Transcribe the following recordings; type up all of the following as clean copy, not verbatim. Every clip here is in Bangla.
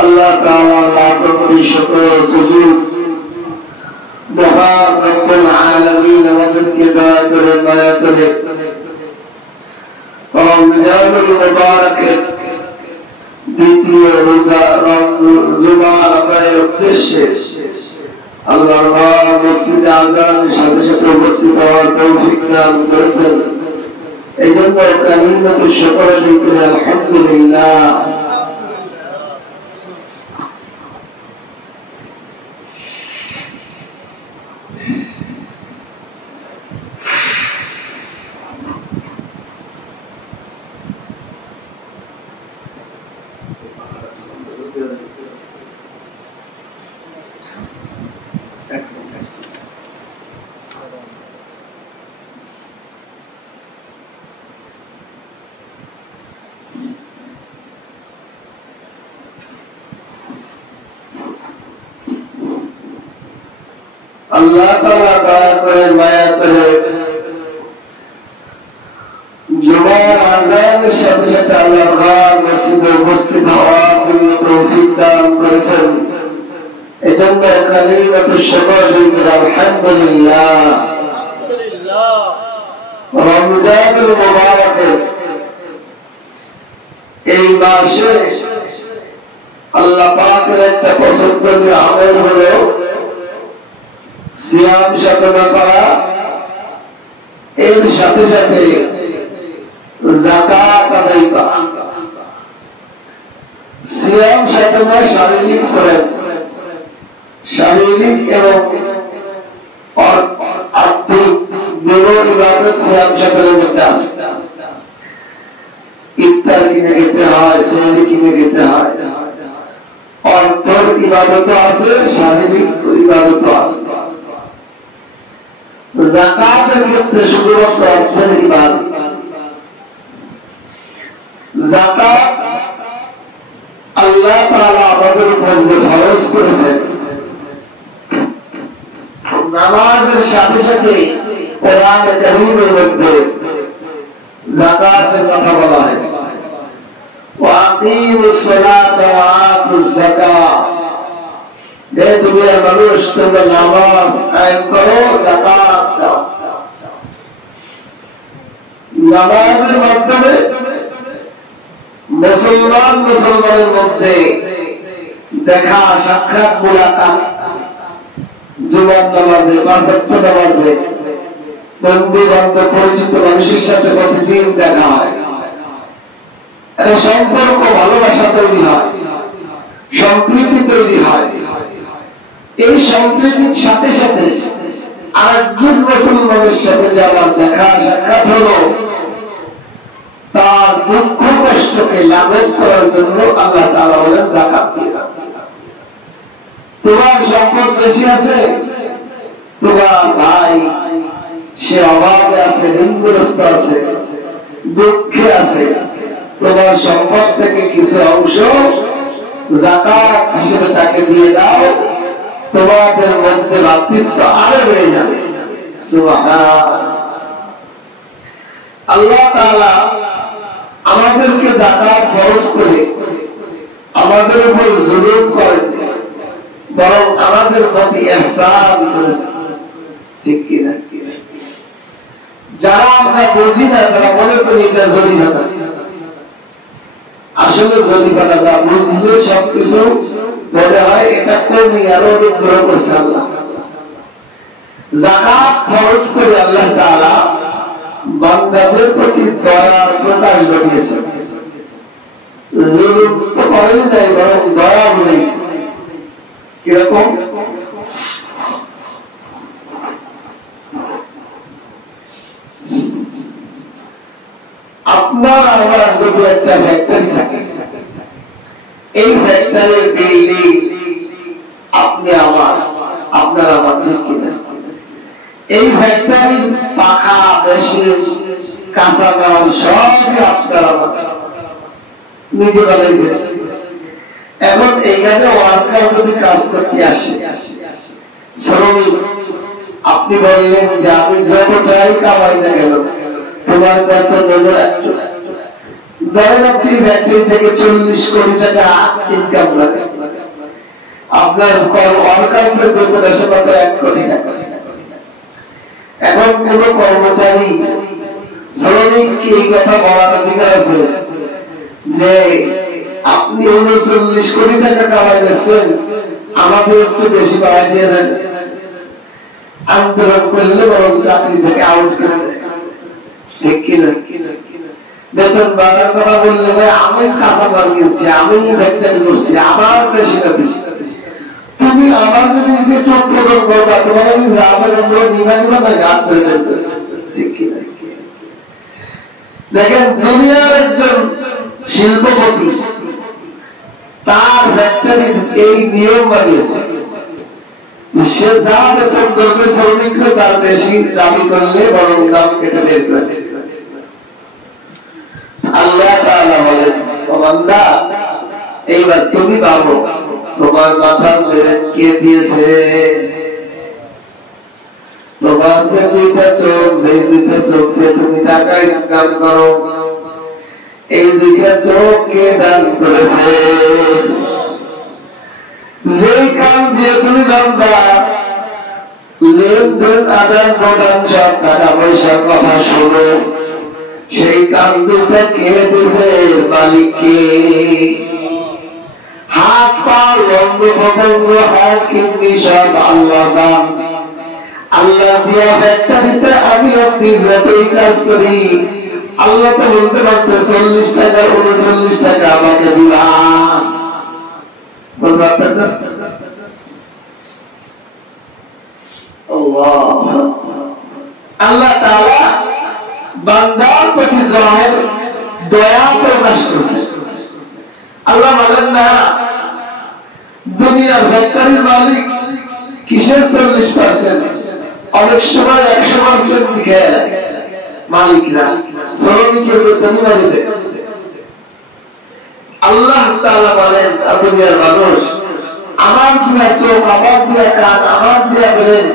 আল্লাহ তাআলা লাখ কোটি শুকর সুজুদ মহান রব্বুল আলামিন আমাদেরকে দয়া করে মায়া করে রমজানুল মুবারকের দ্বিতীয় রোজা জুমার আদায়ের উদ্দেশ্যে আল্লাহ মসজিদে আযানের সাথে সাথে উপস্থিত হওয়ার তৌফিক দান করেছেন। এই জন্য কালিমাতু শুকর দিতে আলহামদুলিল্লাহ। আল্লাহ তাআলা দয়া করে মায়া করে জুমার আযানের সাথে সাথে আল্লাহর ঘর মসজিদে উপস্থিত হওয়ার জন্য তৌফিক দান করেছেন। এজন্য কালিমাতু শুকর দিতে আলহামদুলিল্লাহ। রমজানুল মুবারকের এই মাসে আল্লাহ পাকের একটা পছন্দের আমল হলো সিয়াম সাধনা করা, এর সাথে সাথে যাকাত আদায় করা। সিয়াম সাধনা শারীরিক শ্রম, শারীরিক এবং আর্থিক দুটো ইবাদত সিয়াম সাধনার মধ্যে আছে। ইফতার কিনে খেতে হয়, সেহরি কিনে খেতে হয়, অর্থের ইবাদত আছে, শারীরিক ইবাদত আছে। যাকাতের ক্ষেত্রে শুধুমাত্র অর্থের ইবাদত। যাকাত আল্লাহ তাআলা আমাদের উপর যে ফরজ করেছেন, নামাজের সাথে সাথে কোরআন কারীমের মধ্যে যাকাতের কথা বলা হয়েছে। ওয়াকিমুস সালাতা ওয়া আতুজ যাকাত। যে দুনিয়ার মানুষ, তোমরা নামাজ কায়েম করো, যাকাত দাও। নামাজের মাধ্যমে মুসলমানের মধ্যে দেখা, সাক্ষাৎ, মুলাকাত, জুমার নামাজে, পাঁচ ওয়াক্ত নামাজে বন্ধু বান্ধব পরিচিত মানুষের সাথে প্রতিদিন দেখা হয়। একটা সম্পর্ক, ভালোবাসা তৈরি হয়, সম্প্রীতি তৈরি হয়। এই সম্প্রীতির সাথে সাথে আরেকজন মুসলমানের সাথে যে আমার দেখা সাক্ষাৎ হলো, তার দুঃখ কষ্টকে লাঘব করার জন্য আল্লাহ তাআলা বলেন যাকাত দিয়ে দাও। তোমার সম্পদ বেশি আছে, তোমার ভাই সে অভাবে আছে, ঋণগ্রস্ত আছে, দুঃখে আছে, তোমার সম্পদ থেকে কিছু অংশ যাকাত হিসেবে তাকে দিয়ে দাও। তোমাদের মধ্যে ভ্রাতৃত্ব আরো বেড়ে যাবে। সুবহানাল্লাহ। আল্লাহ তাআলা আমাদেরকে যাকাত ফরজ করে আমাদের উপর জুলুম করেন, বরং আমাদের প্রতি ইহসান করেছেন। ঠিক কি না? যারা আমরা বুঝি না, তারা মনে করি এটা জরিমানা। আসলে জরিমানা না, বুঝলে সবকিছু মনে হয় এটা কমই আরো অনেক গ্রহ করছে আল্লাহ। যাকাত ফরজ করে আল্লাহ তাআলা বান্দাদের প্রতি দয়ার প্রকাশ ঘটিয়েছেন। জুলুম তো করেন নাই, বরং দয়া বুঝাইছে। কিরকম? আপনার আমার যদি একটা ফ্যাক্টরি থাকে, এই ফ্যাক্টরির বিল্ডিং আপনি আমার, আপনার আমার, ঠিক কিনা? এই ফ্যাক্টরির পাখা, মেশিন, কাঁচা মাল সবই আপনার আমার, নিজে বানাইছেন। এখন এইখানে ওয়ার্কার যদি কাজ করতে আসে, শ্রমিক, আপনি বললেন যে আমি যতটাই কামাই না কেন তোমার বেতন হলো ধরেন আপনি ফ্যাক্টরি থেকে 40 কোটি টাকা ইনকাম করেন, আপনার ওয়ার্কারদের বেতন আসে কত 1 কোটি টাকা। এখন কোন কর্মচারী শ্রমিককে এই কথা বলার অধিকার আছে যে আপনি 39 কোটি টাকা কামাই দিচ্ছেন, আমাকে একটু বেশি বাড়িয়ে দেন? আন্দোলন করলে বরং চাকরি থেকে আউট করে দেয়, ঠিক কিনা? বেতন বাড়ার কথা বললে ভাই আমি কাঁচামাল কিনছি, আমি ফ্যাক্টরি করছি, আমার বেশি না বেশি। তুমি আমার যদি নিজে চোখ প্রদান করবা, তোমার আমি যাবেন নিবানিবা না গান ধরে ফেলবে, ঠিক কিনা? দেখেন দুনিয়ার একজন শিল্পপতি তার ফ্যাক্টরি এই নিয়ম বানিয়েছে, সে যা বেতন করবে শ্রমিকরা তার বেশি দাবি করলে বরং দাম কেটে বের করে দেবে। আল্লাহ তাআলা বলেন, ও বান্দা এইবার তুমি ভাবো তোমার মাথার ব্রেন কে দিয়েছে? তোমার যে 2টা চোখ, যে 2টা চোখ দিয়ে তুমি টাকা ইনকাম করো, এই 2টা চোখ কে দান করেছে? যেই কান দিয়ে তুমি বান্দা লেনদেন আদান প্রদান সব টাকা পয়সার কথা শোনো, সেই কান দুটা কে দিয়েছে? মালিককে। হাত পা অঙ্গ প্রত্যঙ্গ হাত কিডনি সব আল্লাহ দান। আল্লাহ দিয়া ফ্যাক্টরিতে আমি আপনি যতই কাজ করি, আল্লাহ তো বলতে পারতো 40 টাকা 39 টাকা আমাকে দিবা, বলতে পারতেন না? আল্লাহ তাআলা বান্দার প্রতি দয়া প্রকাশ করেছে। আল্লাহ বলেন না দুনিয়ার ফ্যাক্টরির মালিক কিসের 40%? অনেক সময় 100% দিকে মালিকরা শ্রমিকের বেতন মারিবে। আল্লাহ তাআলা বলেন দুনিয়ার মানুষ আমার দিয়া চোখ, আমার দিয়া কান, আমার দিয়া ব্রেন,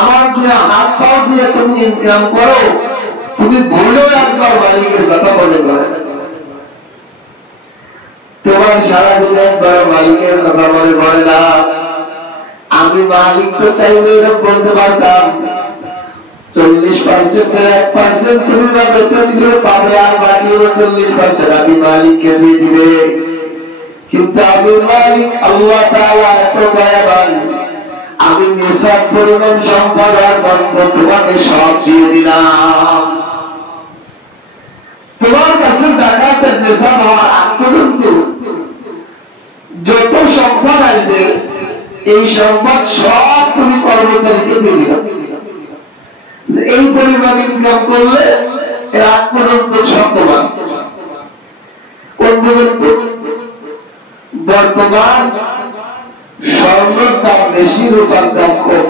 আমার দিয়া হাত পা দিয়ে তুমি ইনকাম করো, তুমি ভুলেও একবার মালিকের কথা বলে করে তোমার সারা দিন একবার মালিকের কথা বলে করে না। আমি মালিক তো চাইলে এরকম বলতে পারতাম 40%-এর 1% তুমি বেতন হিসেবে পাবে, আর বাকি 39% আমি মালিককে দিয়ে দিবে। কিন্তু আমি মালিক আল্লাহ তাআলা এত দয়াবান, আমি নিসাব পরিমাণ সম্পদ আর বন্ধ তোমাকে সব দিয়ে দিলাম। তোমার কাছে যাকাতের নিসাব হওয়ার আগ পর্যন্ত যত সম্পদ আসবে এই সম্পদ সব তুমি কর্মচারীকে দিয়ে দিলাম। এই পরিমাণ ইনকাম করলে এর আগ পর্যন্ত সব তোমার। কোন পর্যন্ত? বর্তমান স্বর্ণের দাম বেশি, রূপার দাম কম।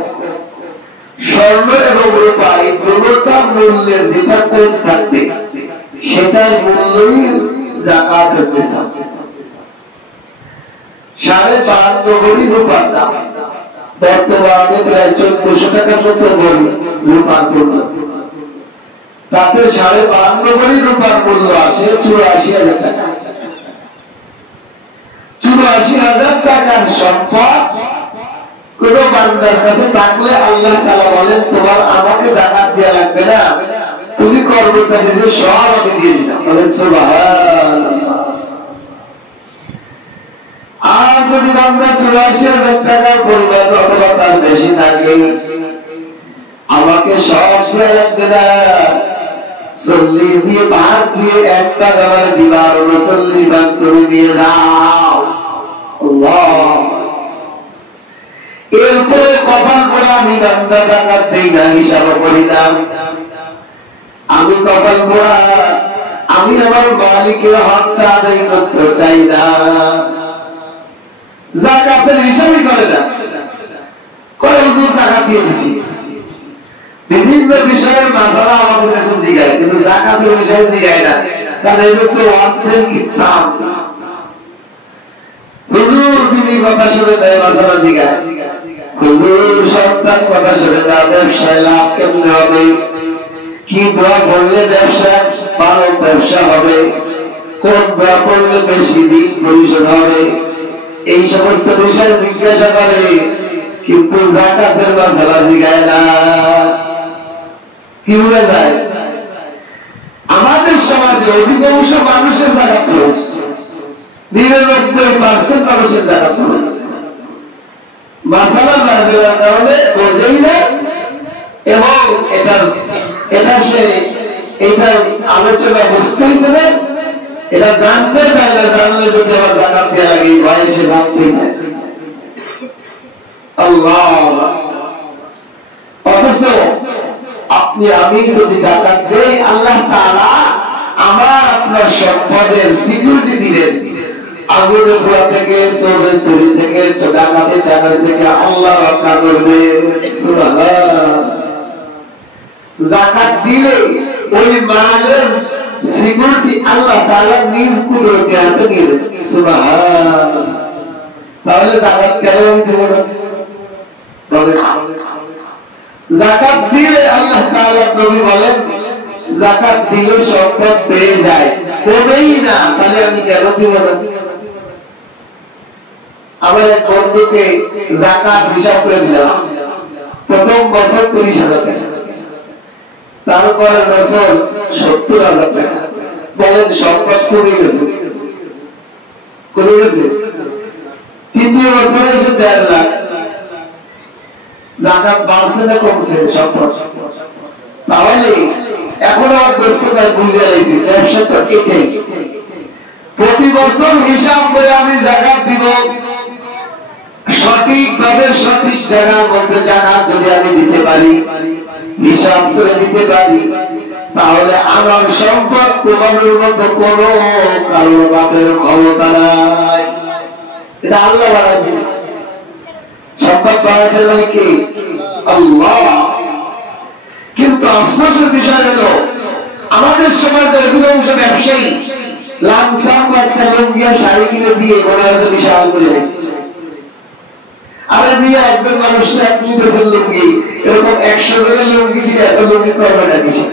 স্বর্ণ এবং রূপা এই দুটোটা মূল্যের যেটা কম থাকবে সেটার মূল্যই যাকাতের নিসাব। 52.5 ভরি রূপার দাম, বর্তমানে প্রায় 1400 টাকার মতো ভরি রূপার মূল্য। তাতে 52.5 ভরি রূপার মূল্য আসে 84,000 টাকা। 84,000 টাকার সম্পদ কোন বান্দার কাছে থাকলে আল্লাহ তাআলা বলেন তোমার আমাকে যাকাত দেয়া লাগবে না, তুমি কর্মচারীদের সব আমি দিয়ে দিলাম। বলেন সুবহানাল্লাহ। আর যদি বান্দা 84,000 টাকার পরিমাণ অথবা তার বেশি থাকে, আমাকে সব দেয়া লাগবে না, 40 দিয়ে ভাগ দিয়ে 1 ভাগ আমার দিবা, 39 ভাগ তুমি দিয়ে দাও। আল্লাহ। এরপরে কপাল করে আমি বান্দা যাকাত দেই না, হিসাব করি না। আমি কপাল পোড়া, আমি আমার মালিকের হকটা আদায় করতে চাই না, যাকাতের হিসাবই করে না। কয় হুজুর টাকা দিয়ে দিছি, বিভিন্ন বিষয়ের মাসালা আমাদের কাছে জিগায়, কিন্তু যাকাতের বিষয়ে জিগায় না। কারণ এটা তো অর্ধেক কিতাব। হুজুর তিনি কথা শুনে দেয়, মাসালা জিগায়। হুজুর সন্তান কথা শুনে না, ব্যবসায় লাভ কেমনে হবে, কি দোয়া করলে ব্যবসা ভালো ব্যবসা হবে, কোন দোয়া করলে বেশি দিন পরিশোধ হবে, এই এই সমস্ত বিষয় জিজ্ঞাসা করে, কিন্তু যাকাতের মাসালা জিজ্ঞাসা না। কি বলে যায়? আমাদের সমাজে অধিকাংশ মানুষের যাকাত খরচ, 99% মানুষের যাকাত খরচ। মাসালা না জানার কারণে বোঝেই না, এবং এটার আলোচনা বুঝতেই চায়, এটা জানতে চায় না। জানলে যদি আমার যাকাত দেওয়া লাগে ভয়ে সে ভাবতেই চায়। আল্লাহ, অথচ আপনি আমি যদি যাকাত দেই, আল্লাহ তাআলা আমার আপনার সম্পদের সিকিউরিটি দিবেন। আগুনের পোড়া থেকে, চোরের চুরি থেকে, ডাকাতের ডাকাতি থেকে আল্লাহ রক্ষা করবে। সুবহানাল্লাহ। যাকাত দিলে ওই মালের সিকিউরিটি আল্লাহ তাআলা নিজ কুদরতে হাতে দিবেন। সুবহানাল্লাহ। তাহলে যাকাত কেন দিতে হবে? বলেন, যাকাত দিলে আল্লাহ তাআলা নবী বলেন, যাকাত দিলে সম্পদ পেয়ে যায়, কমেই না। তাহলে আমি কেন দিব না? আমার এক বন্ধুকে যাকাত হিসাব করে দিলাম, প্রথম বছর 30,000 টাকা, তারপরের বছর 70,000 টাকা। বলেন সম্পদ কমে গেছে, কমে গেছে। তৃতীয় বছরে এসে 1.5 লাখ। যাকাত বাড়ছে না কমছে? সম্পদ। তাহলে এখন আমার দোস্ত ভাই বুঝে গেছি, ব্যবসা তো এটাই। প্রতি বছর হিসাব করে আমি যাকাত দিব, সঠিকভাবে সঠিক জায়গার মধ্যে জাকাত যদি আমি দিতে পারি, হিসাব করে দিতে পারি, তাহলে আমার সম্পদ কমানোর মতো কোন কারো বাপের ক্ষমতা নাই। এটা আল্লাহ বাড়ায় দিবে। সম্পদ বাড়াতে মানে কি? আল্লাহ। কিন্তু আফসোসের বিষয় হলো, আমাদের সমাজে অধিকাংশ ব্যবসায়ী লামসাম একটা লুঙ্গি আর শাড়ি কিনে দিয়ে মনে হয় বিশাল করে যাচ্ছে। আরে বিয়ে একজন মানুষকে আপনি দিয়েছেন লুঙ্গি, এরকম 100 জনের লুঙ্গি দিয়ে এত লুঙ্গি করবে না কিছু।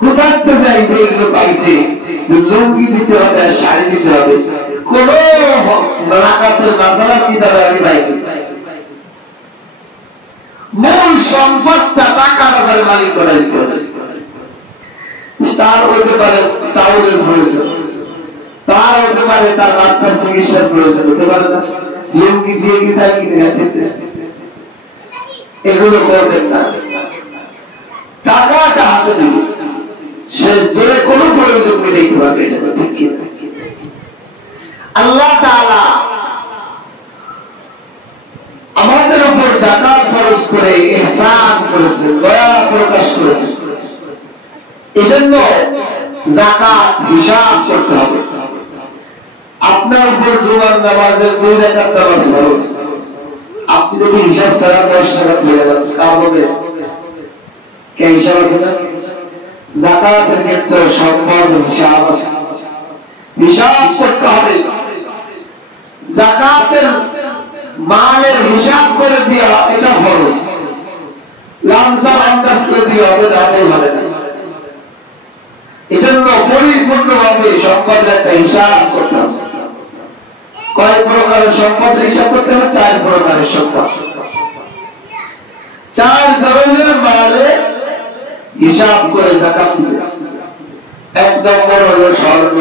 কোথায় তো যাই যে এগুলো পাইছে, লুঙ্গি দিতে হবে আর শাড়ি দিতে হবে, কোন যাকাতের মাসালা কি দ্বারা আমি পাইনি। মূল সম্পদটা টাকা টাকার মালিক করে দিতে হবে। তার হইতে পারে চাউলের প্রয়োজন, তার হতে পারে তার বাচ্চার চিকিৎসার প্রয়োজন, হতে পারে না লুঙ্গি দিয়ে কি চাই কিনে খেতে। এগুলো করবেন না, টাকাটা হাতে দিব, সে যে কোনো প্রয়োজন মেটাইতে পারবে। এটা ঠিক কিনা? আল্লাহ তাআলা আমাদের উপর যাকাত ফরজ করে ইহসান করেছেন, দয়া প্রকাশ করেছেন। এজন্য যাকাত হিসাব করতে হবে। আপনার উপর জুমার নামাজের 2 রাকাত নামাজ ফরজ, আপনি যদি হিসাব ছাড়া 10 টাকা পেয়ে যান, তা হবে কে? হিসাব আছে না? যাকাতের ক্ষেত্রে সম্পদ হিসাব আছে, হিসাব করতে হবে। যাকাতের মালের হিসাব করে দেওয়া এটা ফরজ, লামসাম আন্দাজ করে দেওয়া হবে তাতেই হবে না। এজন্য পরিপূর্ণভাবে সম্পদের একটা হিসাব করতে হবে। কয় প্রকারের সম্পদের হিসাব করতে হবে? 4 প্রকারের সম্পদ। 4 ধরনের মালে হিসাব করে যাকাত দিতে। 1 নম্বর হলো স্বর্ণ,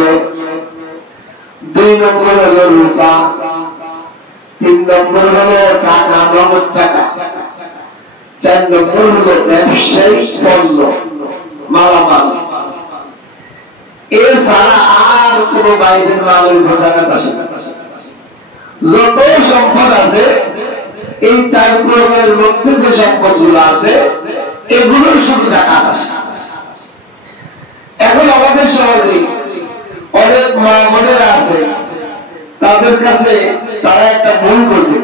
2 নম্বর হলো রূপা, 3 নম্বর হলো টাকা, নগদ টাকা, 4 নম্বর হলো ব্যবসায়িক পণ্য, মালামাল। এছাড়া আর কোন বাইরের মালের উপর যাকাত আসে না। যত সম্পদ আছে এই 4 প্রকারের মধ্যে যে সম্পদগুলো আছে এগুলোর শুধু যাকাত আসে। এখন আমাদের সমাজে অনেক মা বোনেরা আছে, তাদের কাছে তারা একটা ভুল করছে।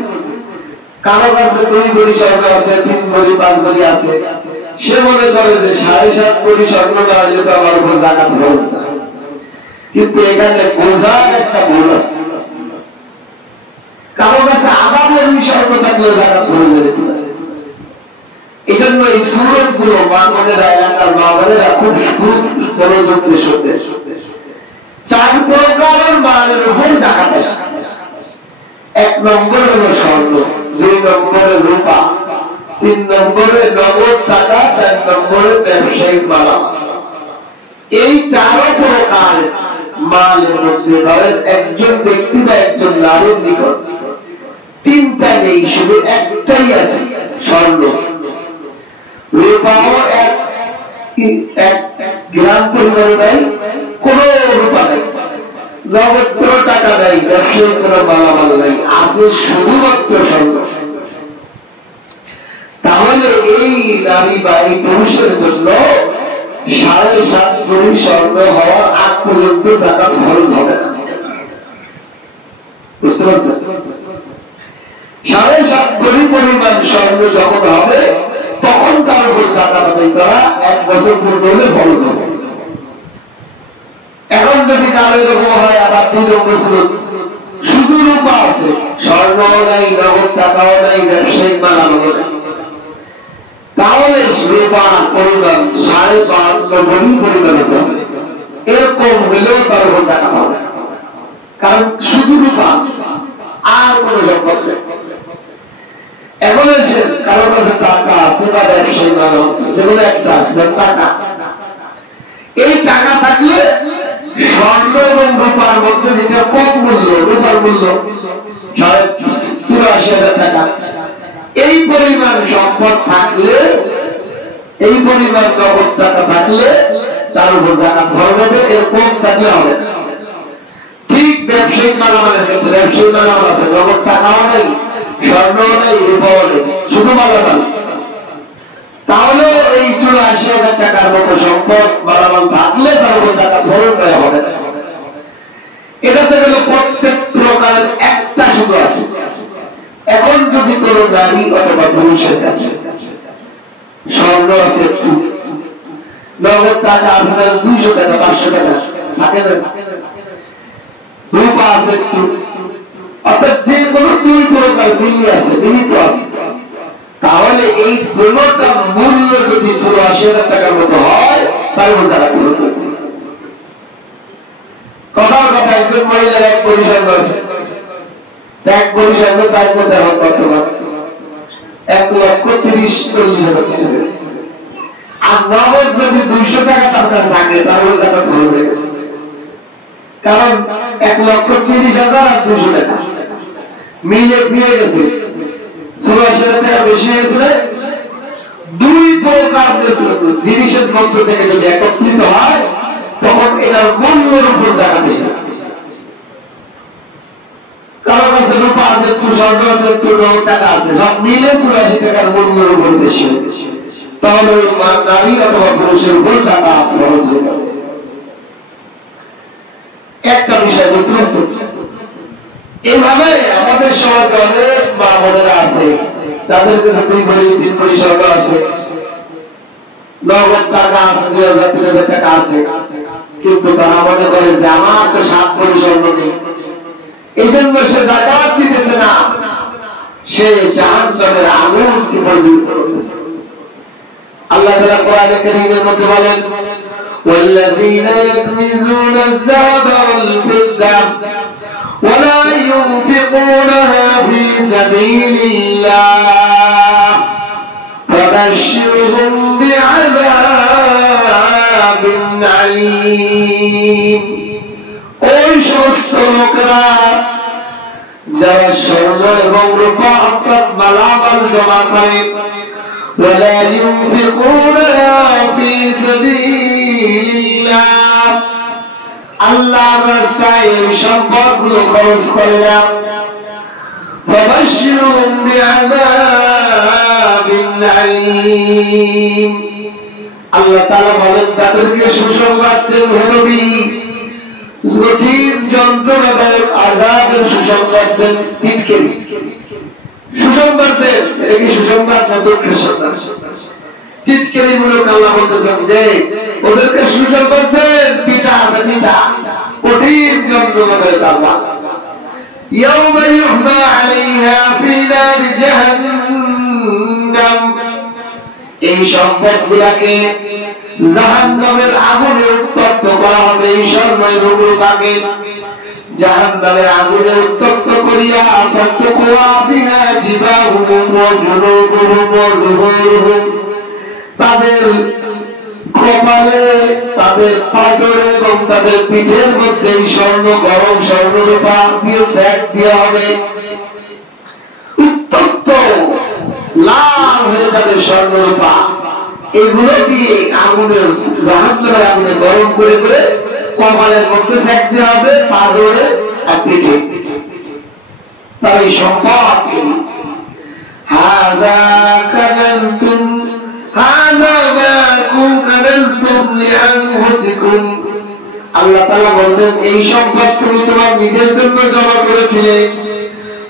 কারো কাছে 2 ভরি স্বর্ণ আছে, 3 ভরি 5 ভরি আছে, সে মনে করে যে 7.5 ভরি স্বর্ণ না হলে তো আমার উপর যাকাত ফরজ না। কিন্তু এখানে বোঝার একটা ভুল আছে। কারো কাছে আধা ভরি স্বর্ণ থাকলেও যাকাত ফরজ হয়ে যেতে পারে। এই জন্য এই সুরত গুলো মা বোনেরা, এলাকার মা বোনেরা খুব মনোযোগ দিয়ে শুনবে। 4 প্রকারের মালের উপর যাকাত আসে। নম্বরে হলো স্বর্ণ, 2 নম্বরে রূপা, 3 নম্বরে নগদ টাকা, 4 নম্বরে ব্যবসায়িক মাল। এই 4 প্রকার মালের মধ্যে ধরেন একজন ব্যক্তি বা একজন নারীর নিকট 3টা নেই, শুধু একটাই আছে, স্বর্ণ। রূপাও এক গ্রাম পরিমাণ নাই, কোন রূপা নাই, নগদ কোন টাকা নাই, ব্যবসায়িক কোন মালামাল নাই, আছে শুধুমাত্র স্বর্ণ। তাহলে এই নারী বা এই পুরুষের জন্য 7.5 ভরি স্বর্ণ হওয়ার আগ পর্যন্ত যাকাত খরচ হবে না। বুঝতে পারছেন? 7.5 ভরি পরিমাণ স্বর্ণ যখন হবে তখন তার উপর যাকাত আদায় করা 1 বছর পর্যন্ত হলে খরচ হবে। এখন যদি কারো এরকম হয় আবার 3 বছর শুধু রূপা আছে, স্বর্ণ নাই, নগদ টাকাও নাই, ব্যবসায়িক মালামালও নাই, তাহলে রূপা পরিমাণ 5.5 ভরি পরিমাণ হতে হবে। এরকম হলেও তার উপর টাকা পাবে, কারণ শুধু রূপা আছে, আর কোন সম্পদ নেই। এখন এসে কারো কাছে টাকা আছে বা ব্যবসায়িক মালামাল আছে, যেগুলো একটা আছে টাকা, এই টাকা থাকলে স্বর্ণ এবং রূপার মধ্যে যেটা কম মূল্য, রূপার মূল্য 84,000 টাকা, এই পরিমাণ সম্পদ থাকলে, এই পরিমাণ নগদ টাকা থাকলে তার উপর যাকাত খরচ হবে, এর কম থাকলে হবে না। ঠিক ব্যবসায়িক মালামালের ক্ষেত্রে, ব্যবসায়িক মালামাল আছে, নগদ টাকাও নেই, স্বর্ণও নেই, রূপাও নেই, শুধু মালামাল, তাহলে এই 84,000 টাকার মতো সম্পদ মালামাল থাকলে তার উপর যাকাত খরচ হবে না। এটাতে গেল প্রত্যেক প্রকারের একটা শুধু আছে। এখন যদি কোন নারী অথবা পুরুষের কাছে স্বর্ণ আছে একটু, নগদ টাকা আছে 200 টাকা 500 টাকা থাকে না, রূপা আছে একটু, অর্থাৎ যে কোনো 2 প্রকার মিলিয়ে আছে, মিলিত আছে, তাহলে এই দুটোটার মূল্য যদি 84,000 টাকার মতো হয় তার উপর যারা খরচ হবে। কথার কথা, একজন মহিলার 1 ভরি স্বর্ণ আছে, 1 ভরি স্বর্ণ তার মধ্যে এখন বর্তমান 1,30,40,000 টাকা, আর নগদ যদি 200 টাকা তার কাছে থাকে তার উপর যারা খরচ হয়ে গেছে, কারণ 1,30,000 আর 200 টাকা মিলে দিয়ে গেছে 84,000 টাকা বেশি হয়েছে। 2 প্রকার জিনিসের মধ্য থেকে যদি একত্রিত হয় তখন এটার মূল্যের উপর যাকাত আসে। কারো কাছে রূপা আছে একটু, স্বর্ণ আছে একটু, নগদ টাকা আছে, সব মিলে 84 টাকার মূল্যের উপর বেশি, তাহলে ওই নারী অথবা পুরুষের উপর যাকাত খরচ হয়ে যাবে। একটা বিষয় বুঝতে পারছেন? এইভাবে আমাদের সমাজে অনেক মা বোনেরা আছে যাদের কাছে 2 ভরি 3 ভরি স্বর্ণ আছে, নগদ টাকা আছে 2,000-3,000 টাকা আছে, কিন্তু তারা মনে করে যে আমার তো 7 ভরি স্বর্ণ নেই, এই জন্য সে যাকাত দিতেছে না, সে জাহান্নামের আগুনকে পর্যন্ত করতেছে। আল্লাহ তাআলা কোরআনে কারীমের মধ্যে বলেন, ওয়াল্লাযীনা ইয়াকনিজুনা আয-যাহাবা ওয়াল-ফিদ্দা ولا ينفقونها في سبيل الله فبشرهم بعذاب أليم। ওই সমস্ত লোকেরা যারা স্বর্ণ এবং রূপা অর্থাৎ মালামাল জমা করে, ولا ينفقونها في سبيل الله, আল্লাহর রাস্তায় সম্পদগুলো খরচ করে না, ফাবাশশিরহুম বিআযাবিন আলীম। আল্লাহ তাআলা বলেন তাদেরকে সুসংবাদ দেন হে নবী, কঠিন যন্ত্রণাদায়ক আযাবের সুসংবাদ দেন। টিটকারি সুসংবাদ দেন, এই সুসংবাদ না দুঃখের সংবাদ। টিটকারি মূলক আল্লাহ বলতেছেন যে ওদেরকে সুসংবাদ দেন, পিতা আছে, পিতা কঠিন যন্ত্রণাদায়ক আযাব। ইয়াউমা ইউহমা আলাইহা ফি নারি জাহান্নাম, এই সম্পদগুলোকে জাহান্নামের আগুনে উত্তপ্ত করা হবে। এই স্বর্ণ এবং রূপাকে জাহান্নামের আগুনে উত্তপ্ত করিয়া ফাতকুয়া বিহা জিবাহুম ওয়া জুনুবুহুম ওয়া যুহুরুহুম, তাদের কপালে, তাদের পাঁজরে এবং তাদের পিঠের মধ্যে স্বর্ণ গরম স্বর্ণরূপা দিয়ে সেক দেওয়া হবে। উত্তপ্ত লাল হয়ে যাবে স্বর্ণরূপা, এগুলো দিয়ে আগুনে, জাহান্নামের আগুনে গরম করে করে কপালের মধ্যে সেক দেওয়া হবে, পাঁজরে আর পিঠে। তার এই সম্পদ হাযা কানাজতুম হাযা মা কুনতুম লিআনফুসিকুম, আল্লাহ তাআলা বলেন এই সম্পদ তুমি তোমার নিজের জন্য জমা করেছিলে।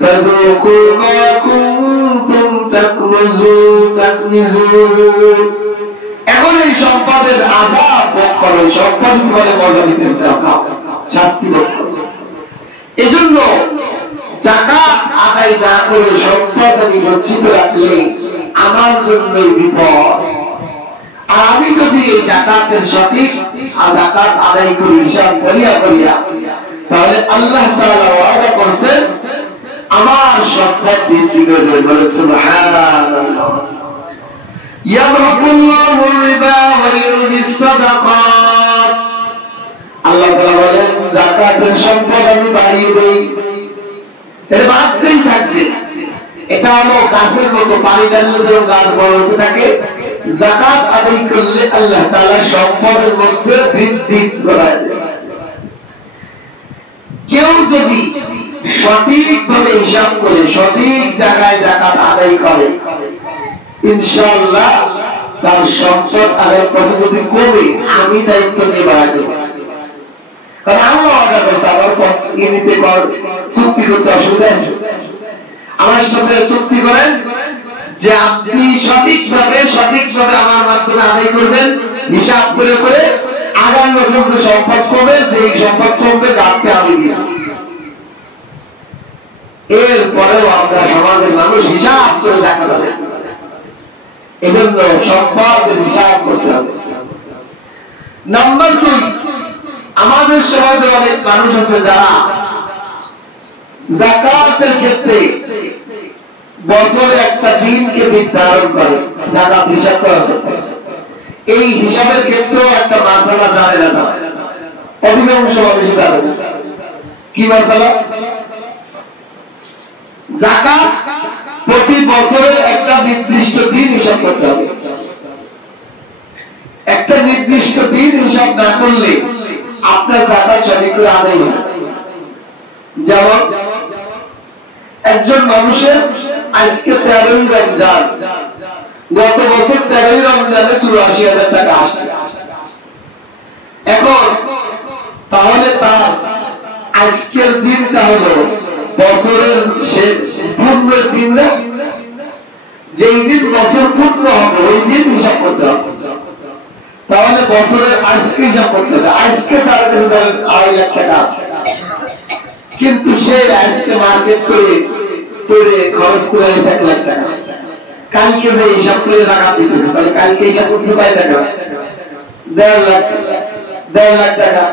ফাযুকু মা কুনতুম তাকনিজুন, এখন এই সম্পদের আযাব ভোগ করো, সম্পদ বলে মজা নিতে দাও, শাস্তি ভোগ করো। এজন্য যাকাত আদায় না করে সম্পদ আমি গচ্ছিত রাখলে আমার জন্য বিপদ। আর আমি যদি এই জাকাতের সঠিক জাকাত আদায় করি, হিসাব করিয়া করিয়া, তাহলে আল্লাহ তাআলা ওয়াদা করেছেন আমার সম্পদ বৃদ্ধি করবেন। বলে সুবহানাল্লাহ। ইয়ামহুল্লাহু রিবা ওয়া ইউরবিস সাদাকাত, আল্লাহ তাআলা বলেন যাকাতের সম্পদ আমি বাড়িয়ে দেই, এর বাড়তেই থাকবে। এটা হলো গাছের মতো, পানি ঢাললে যখন গাছ বড় হতে থাকে, যাকাত আদায় করলে আল্লাহ তাআলা সম্পদের মধ্যে বৃদ্ধি করায় দেয়। কেউ যদি সঠিকভাবে হিসাব করে সঠিক জায়গায় যাকাত আদায় করে, ইনশাআল্লাহ তার সম্পদ আদায়ের পয়সা যদি কমে, আমি দায়িত্ব নিয়ে বাড়াই দেব। কারণ আল্লাহ ওয়াদা করেছে, আমার নিতে চুক্তি করতে অসুবিধা আছে? আমার সাথে চুক্তি করেন যে আপনি সঠিকভাবে আমার মাধ্যমে আদায় করবেন, হিসাব করে করে আগামী বছর যে সম্পদ কমবে, যে সম্পদ কমবে তাকে আমি দিব। এরপরেও আমরা সমাজের মানুষ হিসাব করে দেখা যাবে, এজন্য সম্পদের হিসাব করতে হবে। নাম্বার 2, আমাদের সমাজে অনেক মানুষ আছে যারা যাকাতের ক্ষেত্রে বছরে একটা দিনকে নির্ধারণ করে যাকাত হিসাব করার জন্য। এই হিসাবের ক্ষেত্রেও একটা মাসালা জানে না, অধিকাংশ মানুষ জানে না। কি মাসালা? যাকাত প্রতি বছরে একটা নির্দিষ্ট দিন হিসাব করতে হবে। একটা নির্দিষ্ট দিন হিসাব না করলে আপনার যাকাত সঠিক করে আদায় হয়। যেমন একজন মানুষের আজকে 13ই রমজান, গত বছর 13ই রমজানে 84,000 টাকা আসছে। এখন তাহলে তার আজকের দিনটা হলো বছরের পূর্ণ দিন না, যেই দিন বছর পূর্ণ হবে ওই দিন হিসাব করতে হবে। তাহলে বছরের আজকে হিসাব করতে হবে। আজকে তার কাছে 2.5 লাখ টাকা আছে, কিন্তু সে আজকে মার্কেট করে খরচ করে 1 লাখ টাকা। কালকে যে হিসাব করে টাকা দিতেছে, তাহলে কালকে হিসাব করতে পাই টাকা 1.5 লাখ, 1.5 লাখ টাকা,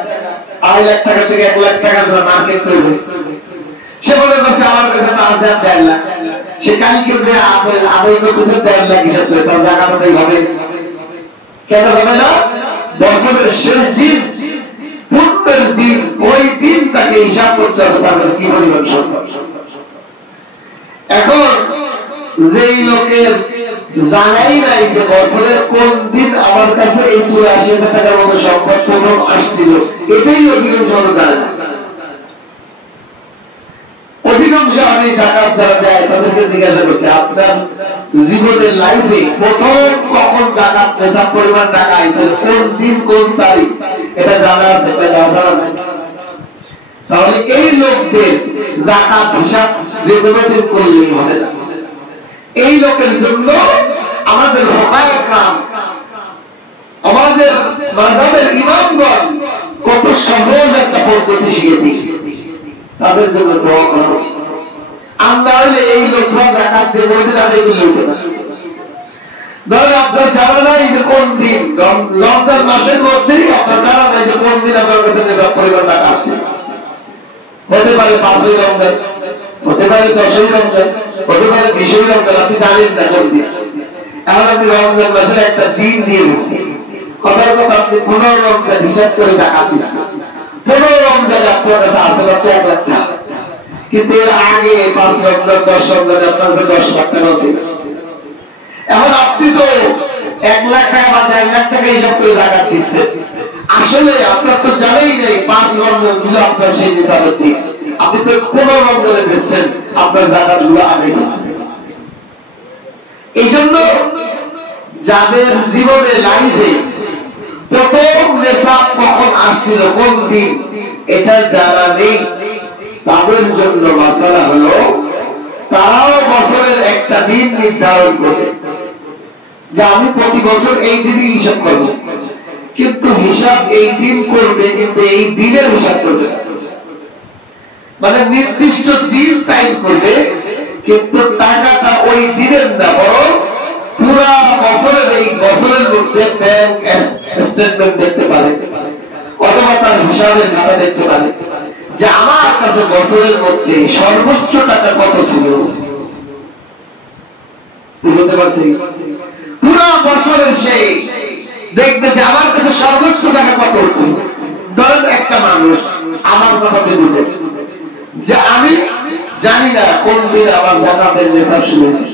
2.5 লাখ টাকা থেকে 1 লাখ টাকা মার্কেট করে দিচ্ছে। সে বলে করছে আমার কাছে তো আছে 1.5 লাখ, সে কালকে যে আদায় করতেছে 1.5 লাখ হিসাব করে, তার টাকা তো হবে। কেন হবে না? বছরের শেষ দিন, পূর্ণের দিন, ওই দিন তাকে হিসাব করতে হবে তার কাছে কি পরিমাণ সম্পদ। এখন যেই লোকের জানাই নাই যে বছরের কোন দিন আমার কাছে এই 84,000 টাকার মতো সম্পদ প্রথম আসছিল, এটাই অধিকাংশ মানুষ জানে না। অধিকাংশ আমি যাকাত যারা দেয় তাদেরকে জিজ্ঞাসা করছি, আপনার জীবনের লাইফে প্রথম কখন যাকাত নেশাব পরিমাণ টাকা আইছে, কোন দিন কোন তারিখ, এটা জানা আছে? তাহলে এই লোকদের যাকাত হিসাব যে কোনো দিন করলেই হবে না। এই লোকের জন্য আমাদের হকায়ে کرام, আমাদের মাযহাবের ইমামগণ কত সহজ একটা পদ্ধতি শিখিয়ে দিয়েছে, তাদের জন্য দোয়া করা উচিত। আমরা হলে এই লোকরা যাকাত যে কোনো দিন আদায় করলে হতে পারে। ধরেন আপনার জানা নাই যে কোন দিন, রমজান মাসের মধ্যেই আপনার জানা নাই যে কোন দিন আপনার কাছে নেশাব পরিমাণ টাকা আসছে, হতে পারে 5ই রমজান, হতে পারে 10ই রমজান, হতে পারে 20ই রমজান, আপনি জানেন না কোন দিন। এখন আপনি রমজান মাসের একটা দিন দিয়ে দিচ্ছেন, কথার কথা আপনি 15 রমজান হিসাব করে জাকাত দিচ্ছেন। 15 রমজান আপনার কাছে আছে মাত্র 1 লাখ টাকা, কিন্তু এর আগে 5 রমজান 10 রমজান আপনার কাছে 10 লাখ টাকা ছিল। এখন আপনি তো 1 লাখ টাকা বা 1.5 লাখ টাকা হিসাব করে জাকাত দিচ্ছেন। আসলে আপনার তো জানাই নেই 5 রমজান ছিল আপনার সেই নিসাবের দিন, আপনি তো 15 রমজানে দিচ্ছেন, আপনার জাকাত গুলো আগে দিচ্ছেন। এই জন্য যাদের জীবনে লাইফে প্রথম নিসাব কখন আসছিল, কোন দিন, এটা জানা নেই, তাদের জন্য মাসালা হলো তারাও বছরের একটা দিন নির্ধারণ করবে যে আমি প্রতি বছর এই দিনই হিসাব করবো, কিন্তু হিসাব এই দিন করবে, কিন্তু এই দিনের হিসাব করবে, মানে নির্দিষ্ট দিন টাইম করবে, কিন্তু টাকাটা ওই দিনের না, বরং পুরা বছরের এই বছরের মধ্যে ব্যাংক স্টেটমেন্ট দেখতে পারে অথবা তার হিসাবের খাতা দেখতে পারে যে আমার কাছে বছরের মধ্যে সর্বোচ্চ টাকা কত ছিল। বুঝতে পারছি? পুরা বছরের সেই দেখবে যে আমার কাছে সর্বোচ্চ টাকা কত ছিল। ধরেন একটা মানুষ আমার কথাতে বুঝে যে আমি জানি না কোন দিন আমার জাকাতের নিসাব শুরু হয়েছে,